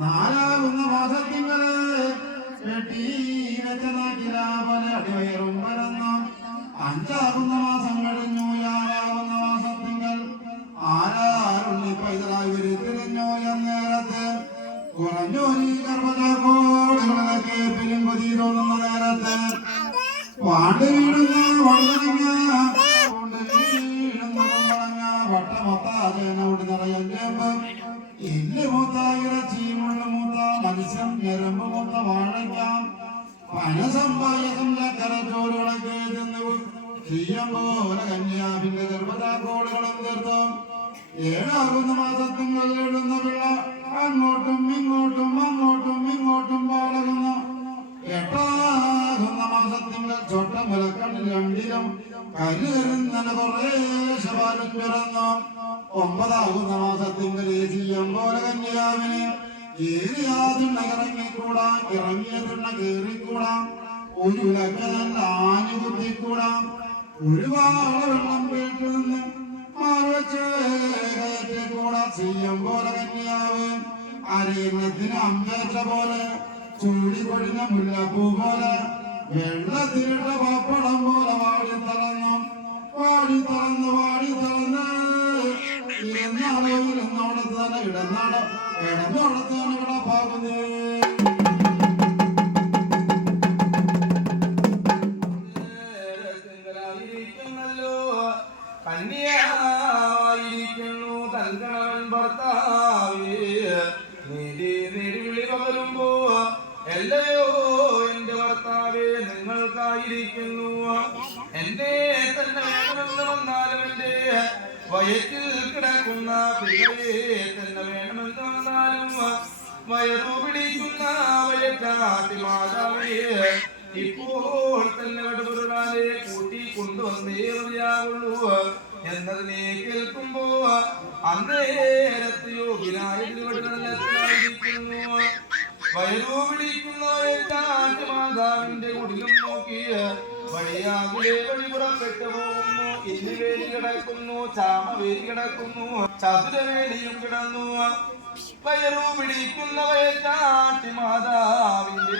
നാലാകുന്ന മാസത്തിങ്ങള് വെട്ടി വെച്ചതാക്കില പോലെ അടിവയറും പരന്നു. അഞ്ചാകുന്ന മാസം കഴിഞ്ഞു. ആറാകുന്ന മാസത്തിങ്കൾ ആരാരുണ്ണി പൈതലായി തിരിഞ്ഞു. എന്നേരത്ത് കുറഞ്ഞൊരു ഗർഭജാക്കോടുകളൊക്കെ പിരിങ്കൊതി തോന്നുന്ന നേരത്ത് പാണ്ട് വീടുന്ന വഴുതനങ്ങ കൊണ്ട് വീഴുന്ന കുമ്പളങ്ങ വട്ടമൊത്താചേന ഓടി നിറയാൻ ചേമ്പ് എല്ല് മൂത്ത ഇറച്ചി മുള്ളു മൂത്ത മത്സ്യം ഞരമ്പ് മൂത്ത വാഴയ്ക്കാം പനസം പായസം ചക്കര ചോറുകളൊക്കെ തിന്നു തീയം പോലെ കന്യാവിന്റെ ഗർഭജാക്കോടുകളും തീർത്തു. ഏഴാകുന്ന മാസത്തിങ്ങൾ എഴുന്ന പിള്ള അങ്ങോട്ടും ഇങ്ങോട്ടും അങ്ങോട്ടും ഇങ്ങോട്ടും പാളകുന്നു. എട്ടാകുന്ന മാസത്തിങ്ങൾ ചൊട്ടമുലക്കണ്ണിൽ രണ്ടിലും കരുകരുന്നന കുറേ ശപാലും പിറന്നു. ഒമ്പതാകുന്ന മാസത്തിങ്കൽ ഏസിയം പോലെ കന്യാവിന് ഏറിയാതിണ്ണ ഇറങ്ങിക്കൂടാം, ഇറങ്ങിയതിണ്ണ കേറിക്കൂടാം, ഒരു ലക്കനല്ല ആഞ്ഞു കുത്തിക്കൂടാം. ഒരുപാട് വെള്ളം കേട്ടു നിന്ന് മാറുവച്ച് കയറ്റിക്കൂടാ. സിയം പോലെ കന്യാവ് അരയണത്തിന് അമ്പേറ്റ പോലെ ചൂടിക്കൊഴിഞ്ഞ മുല്ലപ്പൂ പോലെ വെള്ളത്തിലിട്ട പപ്പടം പോലെ വാടിത്തളർന്നു വാടിത്തളർന്ന് വാടിത്തളർന്ന് ഇരുന്നാടോ ഇരുന്നോടത്ത് തന്നെ ഇടന്നാടോ ഇടന്നോടത്ത് തന്നെ ഇവിടെ പാകുന്നേ. കന്യായിരിക്കുന്നു തൽക്കണവൻ ഭർത്താവേ നേടി നേടി വിളി പകരുമ്പോ എല്ലയോ എന്റെ ഭർത്താവേ നിങ്ങൾക്കായിരിക്കുന്നു. എന്നെ തന്നെ വേണമെന്ന് വന്നാലും എന്റെ വയറ്റിൽ കിടക്കുന്ന പിള്ളയെ തന്നെ വേണമെന്ന് വന്നാലും വയറു പിടിക്കുന്ന വയറ്റാട്ടി മാതാവേ ഇപ്പോൾ തന്നെ കടുപുറാലെ കൂട്ടി കൊണ്ടുവന്നേ മതിയാവുള്ളൂ എന്നതിനെ കേൾക്കുമ്പോ അന്നേരത്ത് യോഗിനായിരിക്കുന്നു. വയറു പിടിക്കുന്ന വയറ്റാട്ടി മാതാവിന്റെ കുടിലും നോക്കി വഴിയാകുലേ വഴി പുറപ്പെട്ടു പോകുന്നു. ഇന്ന് വേലി കിടക്കുന്നു, ചാമ വേലി കിടക്കുന്നു, ചതുരവേലിയും കിടന്നു. വയറു പിടിക്കുന്ന വയറ്റാട്ടി മാതാവിന്റെ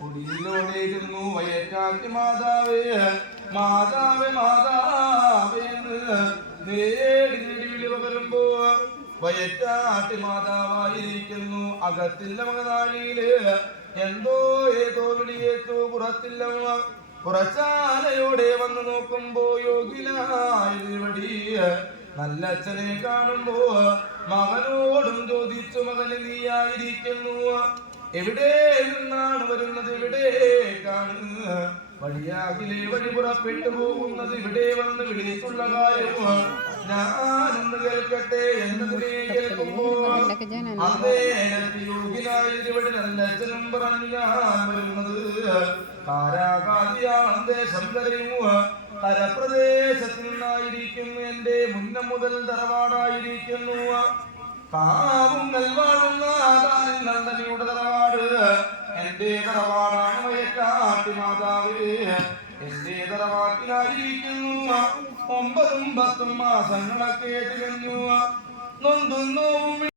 കുടിയിലോടേരുന്നു. വയറ്റാട്ടി മാതാവേ മാതാവേ മാതാവേന്ന് നേടി നേടി വിളി പകരുമ്പോ വയറ്റാട്ടി മാതാവായിരിക്കുന്നു. അകത്തില്ല മകനാഴിയില് എന്തോ ഏതോ വിളിയേറ്റു. പുറത്തില്ല പുറച്ചാലയോടെ വന്നു നോക്കുമ്പോ യോഗിനായി നല്ലച്ഛനെ കാണുമ്പോ മകനോടും ചോദിച്ചു മകന് നീയായിരിക്കുന്നു. എവിടെ നിന്നാണ് വരുന്നത് എവിടേക്കാണ് വഴിയാകിലെ വഴി പുറപ്പെട്ടു പോകുന്നത് ഇവിടെ വന്ന് വിളിച്ചുള്ള കാര്യം ഞാനൊന്ന് കേൾക്കട്ടെ എന്നതിനെ കേൾക്കുമ്പോ യോഗിനായിട്ട് നല്ലച്ഛനും പറഞ്ഞു ഞാൻ വരുന്നത് കാരാകാതിയാണെന്തേ ശങ്കരയുമ കരപ്രദേശത്തിൽ നിന്നായിരിക്കുന്നു. എന്റെ മുന്നം മുതൽ തറവാടായിരിക്കുന്നു. കാവുങ്ങൽ വാഴുന്ന നന്ദനിയുടെ തറവാട് എന്റെ തറവാടാണ്. വയറ്റാട്ടി മാതാവേ എന്റെ തറവാട്ടിലായിരിക്കുന്നു. 9 10 മാസങ്ങളൊക്കെ തികഞ്ഞു. നൊന്തുന്നു